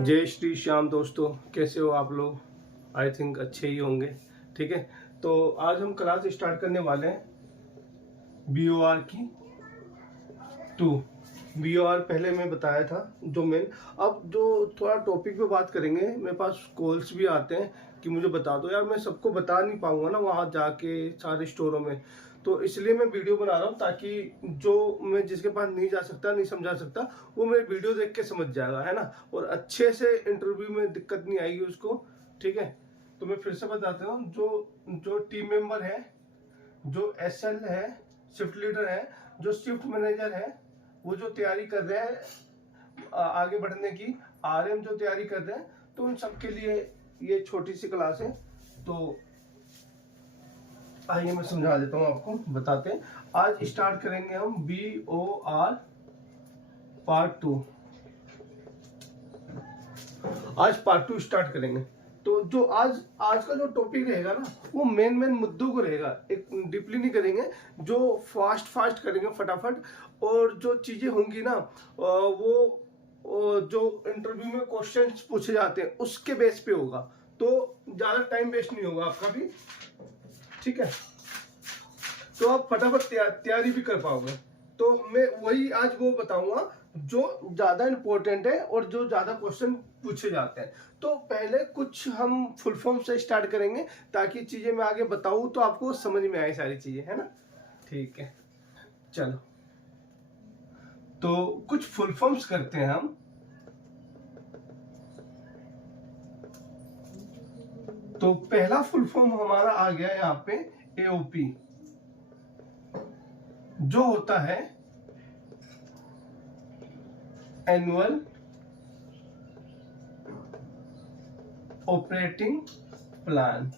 जय श्री श्याम दोस्तों, कैसे हो आप लोग। आई थिंक अच्छे ही होंगे। ठीक है, तो आज हम क्लास स्टार्ट करने वाले हैं BOR की 2। BOR पहले मैं बताया था जो मेन। अब जो थोड़ा टॉपिक पे बात करेंगे, मेरे पास कॉल्स भी आते हैं कि मुझे बता दो यार, मैं सबको बता नहीं पाऊंगा ना वहाँ जाके सारे स्टोरों में। तो इसलिए मैं वीडियो बना रहा हूँ ताकि जो मैं जिसके पास नहीं जा सकता, नहीं समझा सकता, वो मेरे वीडियो देख के समझ जाएगा, है ना। और अच्छे से इंटरव्यू में दिक्कत नहीं आएगी उसको। ठीक है, तो मैं फिर से बताता हूँ। जो जो टीम मेंबर है, जो SL है, शिफ्ट लीडर है, जो शिफ्ट मैनेजर है, वो जो तैयारी कर रहे हैं आगे बढ़ने की, RM जो तैयारी कर रहे हैं, तो उन सबके लिए ये छोटी सी क्लास है। तो आइए मैं समझा देता हूँ आपको, बताते हैं। आज स्टार्ट करेंगे हम BOR पार्ट 2। आज पार्ट 2 स्टार्ट करेंगे। तो जो आज आज का जो टॉपिक रहेगा ना, वो मेन मुद्दों को रहेगा, एक डीपली नहीं करेंगे। जो फास्ट करेंगे फटाफट। और जो चीजें होंगी ना, वो जो इंटरव्यू में क्वेश्चंस पूछे जाते हैं उसके बेस पे होगा। तो ज्यादा टाइम वेस्ट नहीं होगा आपका भी। ठीक है, तो आप फटाफट तैयारी भी कर पाओगे। तो मैं वही आज वो बताऊंगा जो ज्यादा इंपॉर्टेंट है और जो ज्यादा क्वेश्चन पूछे जाते हैं। तो पहले कुछ हम फुल फॉर्म से स्टार्ट करेंगे ताकि चीजें मैं आगे बताऊं तो आपको समझ में आए सारी चीजें, है ना। ठीक है, चलो तो कुछ फुल फॉर्म्स करते हैं हम। तो पहला फुल फॉर्म हमारा आ गया यहाँ पे AOP, जो होता है एनुअल ऑपरेटिंग प्लान।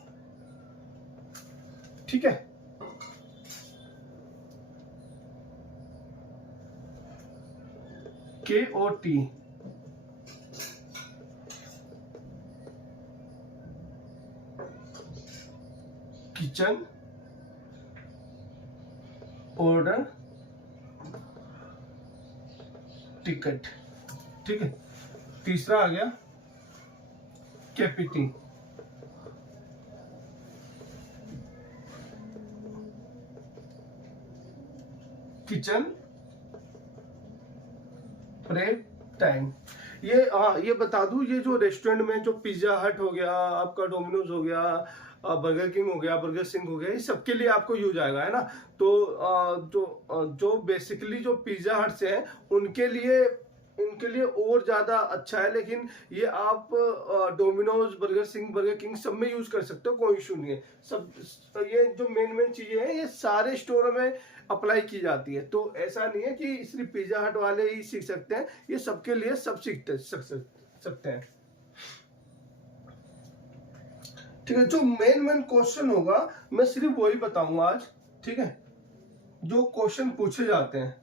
ठीक है, KOT, किचन ऑर्डर टिकट। ठीक है, तीसरा आ गया KPT, किचन प्रेप टाइम। ये बता दूं, ये जो रेस्टोरेंट में जो पिज्जा हट हो गया, आपका डोमिनोज हो गया, बर्गर किंग हो गया, बर्गर सिंह हो गया, ये सबके लिए आपको यूज आएगा, है ना। तो जो बेसिकली जो पिज्जा हट से है उनके लिए और ज्यादा अच्छा है। लेकिन ये आप Domino's, burger Singh, burger king सब में यूज कर सकते हो, कोई इशू नहीं है। सब ये जो मेन चीजें हैं ये सारे स्टोरों में अप्लाई की जाती है। तो ऐसा नहीं है कि सिर्फ पिज्जा हट वाले ही सीख सकते हैं, ये सबके लिए सब सकते हैं। ठीक है, जो मेन क्वेश्चन होगा मैं सिर्फ वही बताऊंगा आज। ठीक है, जो क्वेश्चन पूछे जाते हैं।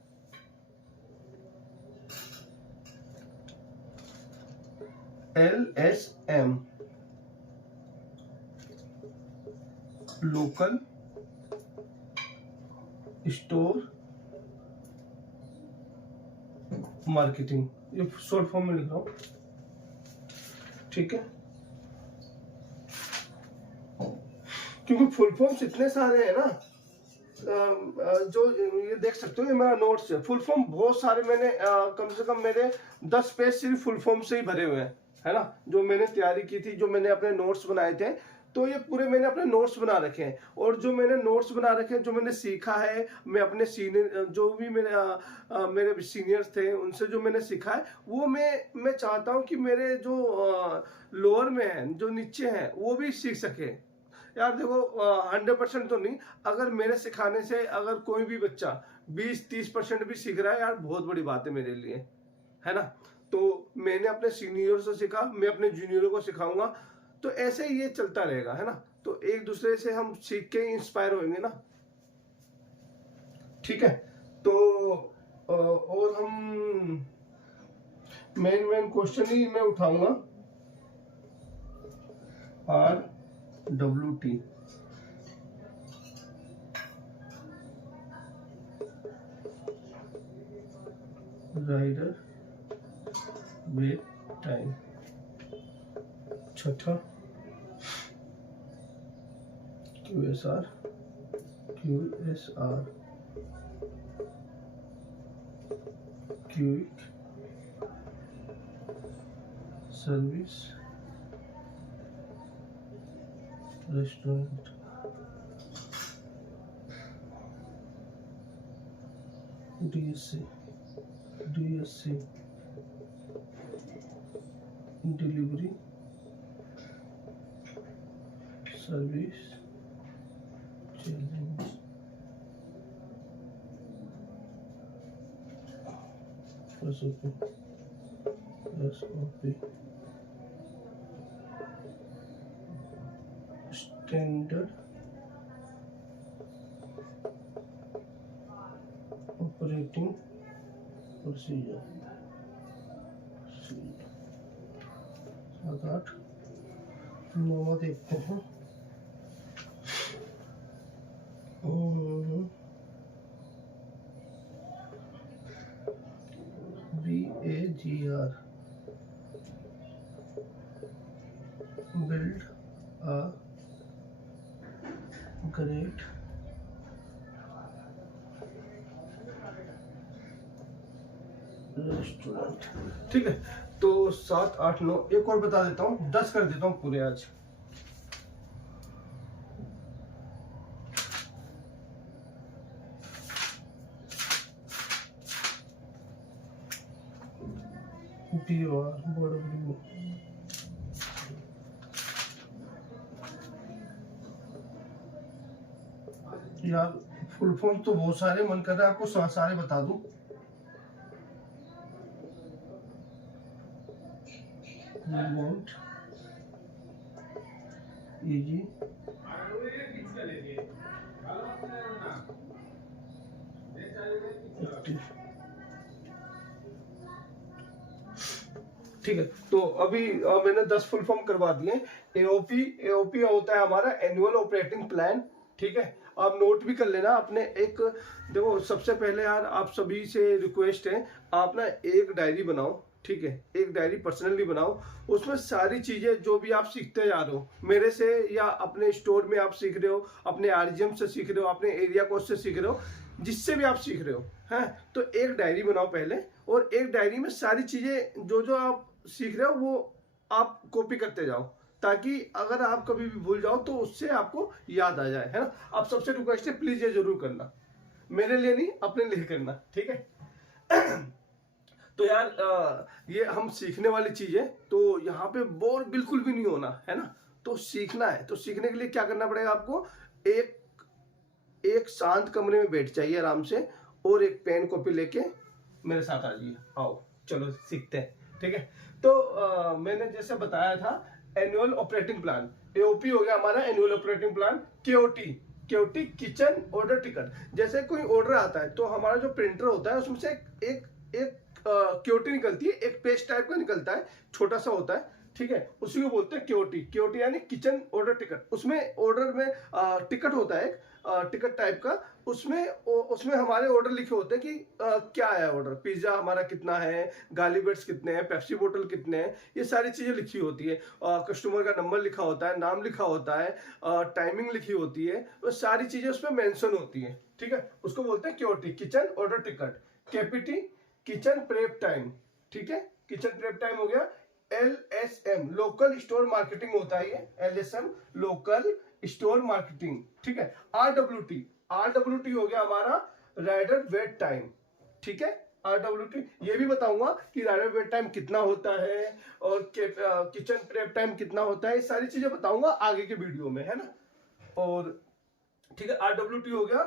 LSM, लोकल स्टोर मार्केटिंग, ये शॉर्ट फॉर्म में लिख रहा हूं। ठीक है, क्योंकि फुल फॉर्म्स इतने सारे हैं ना, जो ये देख सकते हो, ये मेरा नोट्स है। फुल फॉर्म बहुत सारे मैंने कम से कम मेरे 10 पेज सिर्फ फुल फॉर्म से ही भरे हुए हैं, है ना। जो मैंने तैयारी की थी, जो मैंने अपने नोट्स बनाए थे, तो ये पूरे मैंने अपने नोट्स बना रखे हैं। और जो मैंने नोट्स बना रखे हैं, जो मैंने सीखा है, मैं अपने सीनियर, जो भी मेरे सीनियर्स थे उनसे जो मैंने सीखा है, वो मैं चाहता हूँ कि मेरे जो लोअर में है, जो नीचे हैं, वो भी सीख सके। यार देखो, 100% तो नहीं, अगर मेरे सिखाने से अगर कोई भी बच्चा 20-30% भी सीख रहा है, यार बहुत बड़ी बात है मेरे लिए, है ना। तो मैंने अपने सीनियर से सीखा, मैं अपने जूनियरों को सिखाऊंगा। तो ऐसे ही ये चलता रहेगा, है ना। तो एक दूसरे से हम सीख के इंस्पायर होंगे ना। ठीक है, तो और हम मेन क्वेश्चन ही मैं उठाऊंगा। RWT, rider wait time. छठा QSR quick service restaurant. DSC delivery service challenge. SOP standard operating procedure. 7 8 9 देखते हैं। BAGR build a great restaurant. ठीक है, तो 7 8 9 एक और बता देता हूँ, 10 कर देता हूँ पूरे आज। BOR यार फुल फॉर्म तो बहुत सारे, मन कर रहा है आपको सारे बता दूं। इजी ठीक है, तो अभी मैंने 10 फुल फॉर्म करवा दिए। एओपी होता है हमारा एनुअल ऑपरेटिंग प्लान। ठीक है, आप नोट भी कर लेना अपने एक। देखो सबसे पहले यार आप सभी से रिक्वेस्ट है, आप ना एक डायरी बनाओ। ठीक है, एक डायरी पर्सनली बनाओ, उसमें सारी चीजें जो भी आप सीखते जा रहे हो मेरे से या अपने स्टोर में आप सीख रहे हो, अपने आरजीएम से सीख रहे हो, अपने एरिया कोच से सीख रहे हो, जिससे भी आप सीख रहे हो हैं, तो एक डायरी बनाओ पहले। और एक डायरी में सारी चीजें जो जो आप सीख रहे हो वो आप कॉपी करते जाओ, ताकि अगर आप कभी भी भूल जाओ तो उससे आपको याद आ जाए, है ना। आप सबसे रिक्वेस्ट है प्लीज ये जरूर करना, मेरे लिए नहीं अपने लिए करना। ठीक है तो यार ये हम सीखने वाली चीज है, तो यहाँ पे बोर बिल्कुल भी नहीं होना, है ना। तो सीखना है, तो सीखने के लिए क्या करना पड़ेगा आपको, एक शांत कमरे में बैठ जाइए आराम से, और एक पेन कॉपी लेके मेरे साथ आ जाइए। आओ चलो सीखते हैं। ठीक है, तो मैंने जैसे बताया था एनुअल ऑपरेटिंग प्लान, एओपी हो गया हमारा annual operating plan. KOT kitchen order ticket. जैसे कोई ऑर्डर आता है तो हमारा जो प्रिंटर होता है उसमें से एक क्योटी निकलती है, एक पेज टाइप का निकलता है, छोटा सा होता है। ठीक है, उसी को बोलते हैं क्योटी यानी किचन ऑर्डर टिकट। उसमें ऑर्डर में टिकट होता है एक टिकट टाइप का, उसमें हमारे ऑर्डर लिखे होते हैं कि क्या है ऑर्डर, पिज्जा हमारा कितना है, गार्लिक ब्रेड्स कितने हैं, पेप्सी बोतल कितने हैं, ये सारी चीजें लिखी होती है। कस्टमर का नंबर लिखा होता है, नाम लिखा होता है, टाइमिंग लिखी होती है, वो सारी चीजें उसमें मेंशन होती है। ठीक है, उसको बोलते हैं KOT kitchen order ticket. KPT kitchen prep time. ठीक है, किचन प्रेप टाइम हो गया। LSM लोकल स्टोर मार्केटिंग होता है ये, LSM लोकल स्टोर मार्केटिंग। ठीक है, RWT हो गया हमारा राइडर वेट टाइम। ठीक है, RWT ये भी बताऊंगा कि राइडर वेट टाइम कितना होता है और किचन प्रेप टाइम कितना होता है, ये सारी चीजें बताऊंगा आगे के वीडियो में, है ना। और ठीक है, RWT हो गया।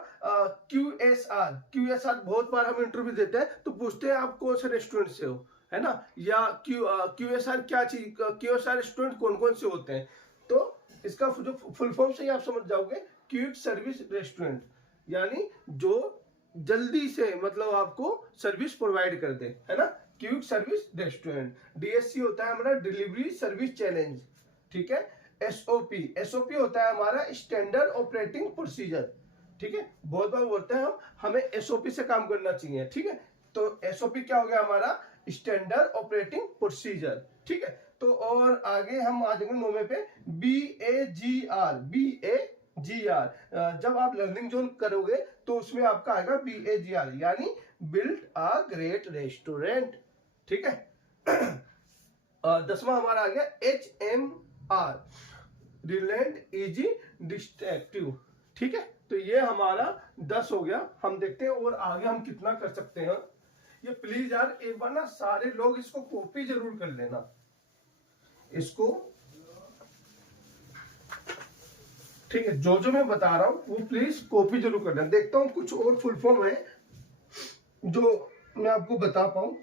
QSR बहुत बार हम इंटरव्यू देते हैं तो पूछते हैं आप कौन से रेस्टोरेंट से हो, है ना, या QSR क्या चीज, QSR रेस्टोरेंट कौन कौन से होते हैं। तो इसका जो फुल फॉर्म से ही आप समझ जाओगे, क्विक सर्विस रेस्टोरेंट, यानी जो जल्दी से मतलब आपको सर्विस प्रोवाइड कर दे, है ना, क्विक सर्विस रेस्टोरेंट। DSC होता है हमारा डिलीवरी सर्विस चैलेंज। ठीक है, एसओपी होता है हमारा स्टैंडर्ड ऑपरेटिंग प्रोसीजर। ठीक है, बहुत बार बोलते हैं हम, हमें एसओपी से काम करना चाहिए। ठीक है, तो एसओपी क्या हो गया हमारा स्टैंडर्ड ऑपरेटिंग प्रोसीजर। ठीक है, तो और आगे हम आ जाएंगे 9वें पे BAGR, BAGR। जब आप लर्निंग जोन करोगे तो उसमें आपका आएगा BAGR, यानी बिल्ड अ ग्रेट रेस्टोरेंट। ठीक है। 10वां हमारा आ गया HMR, रिलेंट इजी डिस्ट्रक्टिव। ठीक है, तो ये हमारा 10 हो गया। हम देखते हैं और आगे हम कितना कर सकते हैं। ये प्लीज यार एक बार ना सारे लोग इसको कॉपी जरूर कर लेना, इसको। ठीक है, जो जो मैं बता रहा हूं वो प्लीज कॉपी जरूर कर लेना। देखता हूं कुछ और फुल फॉर्म है जो मैं आपको बता पाऊं,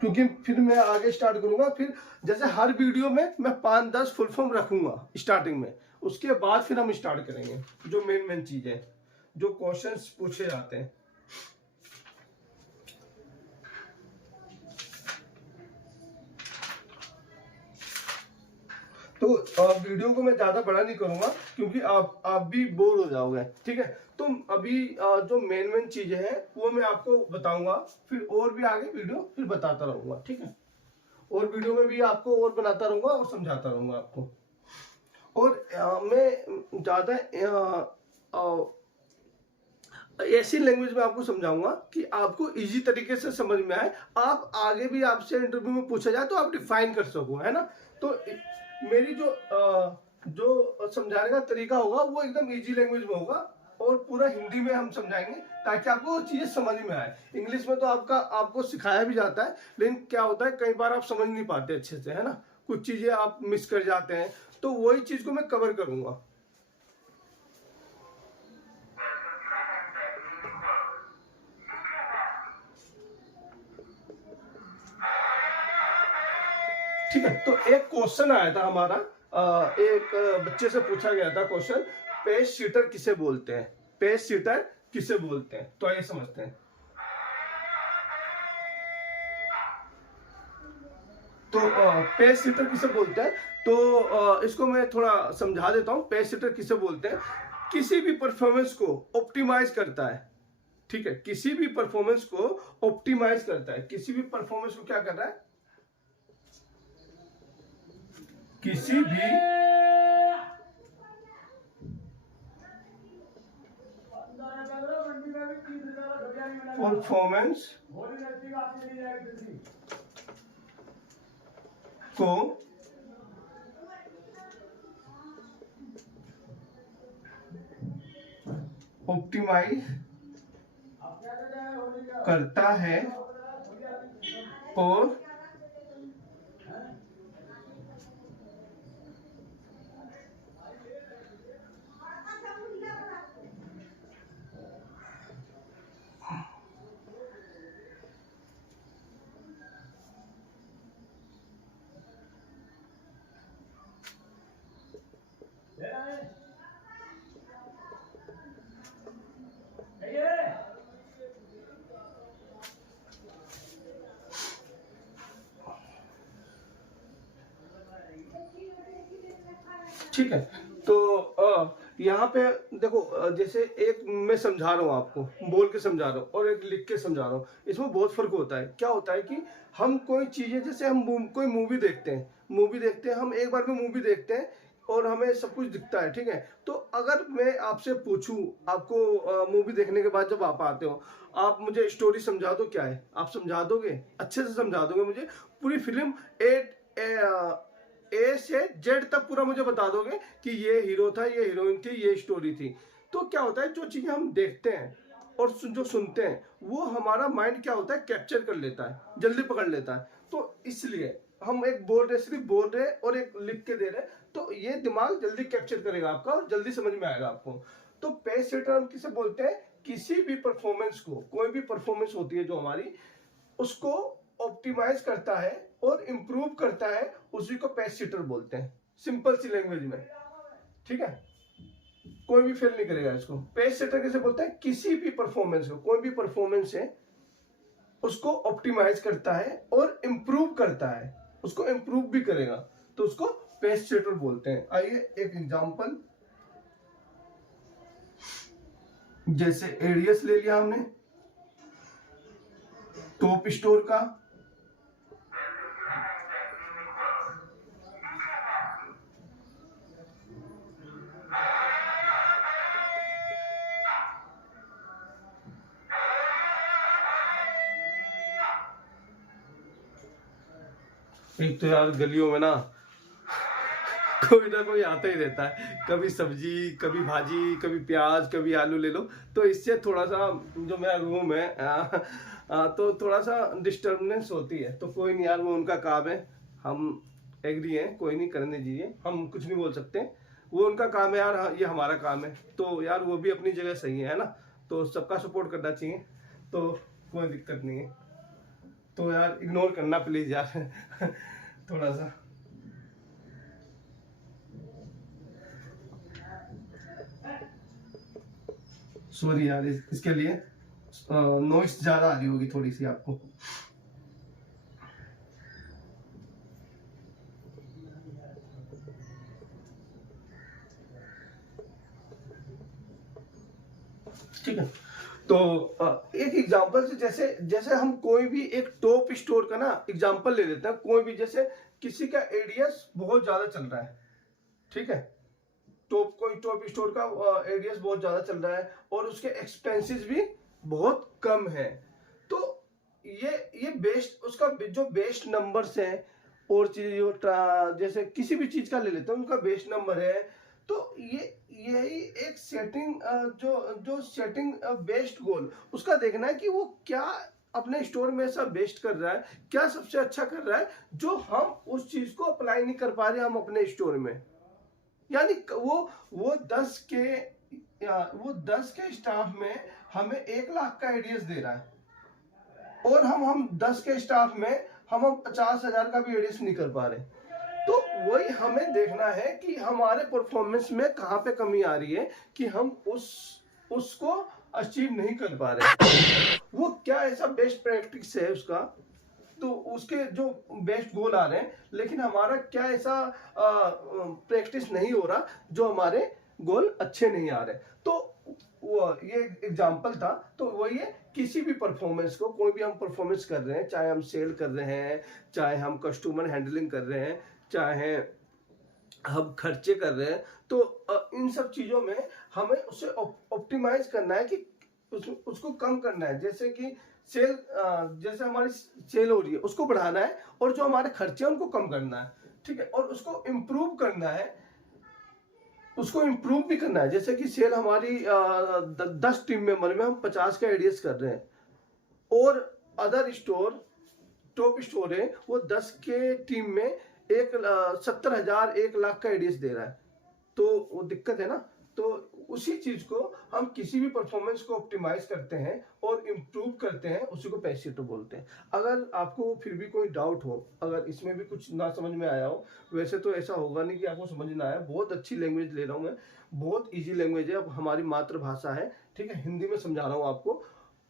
क्योंकि फिर मैं आगे स्टार्ट करूंगा। फिर जैसे हर वीडियो में मैं 5-10 फुल फॉर्म रखूंगा स्टार्टिंग में, उसके बाद फिर हम स्टार्ट करेंगे जो मेन चीजें जो क्वेश्चंस पूछे जाते हैं। तो वीडियो को मैं ज्यादा बड़ा नहीं करूंगा क्योंकि आप भी बोर हो जाओगे। ठीक है, तो अभी जो मेन चीजें हैं वो मैं आपको बताऊंगा, फिर और भी आगे वीडियो फिर बताता रहूंगा। ठीक है, और वीडियो में भी आपको और बनाता रहूंगा और समझाता रहूंगा आपको। और मैं ज्यादा ऐसी लैंग्वेज में आपको समझाऊंगा कि आपको इजी तरीके से समझ में आए, आप आगे भी आपसे इंटरव्यू में पूछा जाए तो आप डिफाइन कर सको, है ना। तो मेरी जो समझाने का तरीका होगा वो एकदम इजी लैंग्वेज में होगा और पूरा हिंदी में हम समझाएंगे ताकि आपको चीजें समझ में आए। इंग्लिश में तो आपको सिखाया भी जाता है, लेकिन क्या होता है कई बार आप समझ नहीं पाते अच्छे से, है ना, कुछ चीजें आप मिस कर जाते हैं। तो वही चीज को मैं कवर करूंगा। ठीक है, तो एक क्वेश्चन आया था हमारा, एक बच्चे से पूछा गया था क्वेश्चन, पेज सीटर किसे बोलते हैं, पेज सीटर किसे बोलते हैं। तो आइए समझते हैं। तो पेज सीटर किसे बोलते हैं, तो इसको मैं थोड़ा समझा देता हूं। पेज सीटर किसे बोलते हैं, किसी भी परफॉर्मेंस को ऑप्टिमाइज करता है। ठीक है, किसी भी परफॉर्मेंस को ऑप्टिमाइज करता है, किसी भी परफॉर्मेंस को क्या कर रहा है, किसी भी परफॉर्मेंस को ऑप्टिमाइज करता है और ठीक है। तो यहाँ पे देखो, जैसे एक मैं समझा रहा हूँ आपको, बोल के समझा रहा हूँ और एक लिख के समझा रहा हूँ, इसमें बहुत फर्क होता है। क्या होता है कि हम कोई चीजें, जैसे हम कोई मूवी देखते हैं, हम एक बार में मूवी देखते हैं और हमें सब कुछ दिखता है। ठीक है, तो अगर मैं आपसे पूछूं, आपको मूवी देखने के बाद जब आप आते हो, आप मुझे स्टोरी समझा दो, क्या है, आप समझा दोगे, अच्छे से समझा दोगे मुझे पूरी फिल्म ए से जेड तक पूरा मुझे बता दोगे कि ये हीरो था, ये हीरोइन थी, ये स्टोरी थी। तो क्या होता है, जो चीजें हम देखते हैं और जो सुनते हैं वो हमारा माइंड क्या होता है, कैप्चर कर लेता है, जल्दी पकड़ लेता है। तो इसलिए हम एक बोल रहे, सिर्फ बोल रहे और एक लिख के दे रहे, तो ये दिमाग जल्दी कैप्चर करेगा आपका और जल्दी समझ में आएगा आपको। तो पेज सेटर हम किसे बोलते हैं, किसी भी परफॉर्मेंस को, कोई भी परफॉर्मेंस होती है जो हमारी, उसको ऑप्टिमाइज करता है और इंप्रूव करता है, उसी को पेज सीटर बोलते हैं, सिंपल सी लैंग्वेज में। ठीक है, कोई भी फेल नहीं करेगा इसको। पेज सेटर कैसे बोलते हैं, किसी भी परफॉर्मेंस को, कोई भी परफॉर्मेंस है उसको ऑप्टिमाइज करता है और इंप्रूव करता है, उसको इंप्रूव भी करेगा, तो उसको पेज सेटर बोलते हैं। आइए एक एग्जांपल, जैसे एडीएस ले लिया हमने, टॉप स्टोर का, एक तो यार गलियों में ना कोई आता ही रहता है, कभी सब्जी, कभी भाजी, कभी प्याज, कभी आलू ले लो। तो इससे थोड़ा सा जो मेरा रूम है तो थोड़ा सा डिस्टर्बनेस होती है। तो कोई नहीं यार, वो उनका काम है, हम एग्री हैं, कोई नहीं, करने दीजिए, हम कुछ नहीं बोल सकते। वो उनका काम है यार, ये हमारा काम है। तो यार वो भी अपनी जगह सही है ना, तो सबका सपोर्ट करना चाहिए, तो कोई दिक्कत नहीं है। तो यार इग्नोर करना प्लीज यार थोड़ा सा। सॉरी यार इसके लिए, नॉइस ज्यादा आ रही होगी थोड़ी सी आपको। ठीक है, तो एक एग्जांपल से, जैसे जैसे हम कोई भी एक टॉप स्टोर का ना एग्जांपल ले लेते हैं। कोई भी, जैसे किसी का एडीएस बहुत ज्यादा चल रहा है, ठीक है, कोई टॉप स्टोर का एडीएस बहुत ज्यादा चल रहा है और उसके एक्सपेंसेस भी बहुत कम है। तो ये बेस्ट, उसका जो बेस्ट नंबर्स हैं और चीज, जैसे किसी भी चीज का ले लेते हैं, उनका बेस्ट नंबर है। तो यही एक सेटिंग, जो सेटिंग बेस्ट गोल, उसका देखना है कि वो क्या अपने स्टोर में ऐसा बेस्ट कर रहा है, क्या सबसे अच्छा कर रहा है, जो हम उस चीज को अप्लाई नहीं कर पा रहे हम अपने स्टोर में। यानी वो 10 के, वो 10 के स्टाफ में हमें 1 लाख का एडीएस दे रहा है और हम 10 के स्टाफ में हम 50,000 का भी एडीएस नहीं कर पा रहे। तो वही हमें देखना है कि हमारे परफॉर्मेंस में कहाँ पे कमी आ रही है, कि हम उसको अचीव नहीं कर पा रहे। वो क्या ऐसा बेस्ट प्रैक्टिस है उसका, तो उसके जो बेस्ट गोल आ रहे हैं, लेकिन हमारा क्या ऐसा प्रैक्टिस नहीं हो रहा जो हमारे गोल अच्छे नहीं आ रहे। तो वो ये एग्जांपल था। तो वही है, किसी भी परफॉर्मेंस को, कोई भी हम परफॉर्मेंस कर रहे हैं, चाहे हम सेल कर रहे हैं, चाहे हम कस्टमर हैंडलिंग कर रहे हैं, चाहे हम खर्चे कर रहे हैं, तो इन सब चीजों में हमें उसे ऑप्टिमाइज करना है, कि उसको कम करना है। जैसे कि सेल, जैसे हमारी सेल हो रही है उसको बढ़ाना है, और जो हमारे खर्चे हैं उनको कम करना है, ठीक है, और उसको इम्प्रूव करना है, उसको इम्प्रूव भी करना है। जैसे कि सेल हमारी 10 टीम मेंबर में हम 50 का एडीएस कर रहे हैं, और अदर स्टोर, टॉप स्टोर है, वो 10 के टीम में 70,000 1 लाख का एडीएस दे रहा है। तो वो दिक्कत है ना। तो उसी चीज को हम किसी भी परफॉर्मेंस को ऑप्टिमाइज करते हैं और इम्प्रूव करते हैं, उसी को पैसेटो बोलते हैं। अगर आपको फिर भी कोई डाउट हो, अगर इसमें भी कुछ ना समझ में आया हो, वैसे तो ऐसा होगा नहीं कि आपको समझ ना आया, बहुत अच्छी लैंग्वेज ले रहा हूँ मैं, बहुत इजी लैंग्वेज है, अब हमारी मातृभाषा है, ठीक है, हिंदी में समझा रहा हूँ आपको,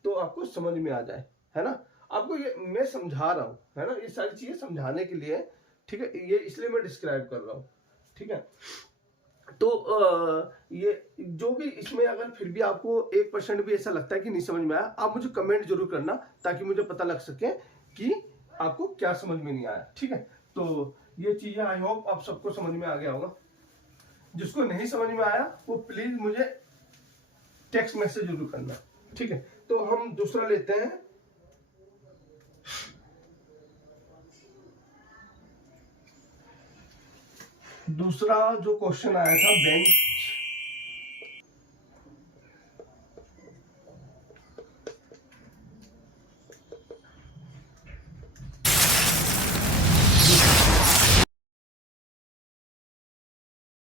तो आपको समझ में आ जाए, है ना। आपको ये मैं समझा रहा हूँ, है ना, ये सारी चीजें समझाने के लिए, ठीक है, ये इसलिए मैं डिस्क्राइब कर रहा हूँ, ठीक है। तो ये जो भी इसमें, अगर फिर भी आपको 1% भी ऐसा लगता है कि नहीं समझ में आया, आप मुझे कमेंट जरूर करना, ताकि मुझे पता लग सके कि आपको क्या समझ में नहीं आया, ठीक है। तो ये चीजें आई होप आप सबको समझ में आ गया होगा। जिसको नहीं समझ में आया वो प्लीज मुझे टेक्स्ट मैसेज जरूर करना, ठीक है। तो हम दूसरा लेते हैं। दूसरा जो क्वेश्चन आया था, बैंक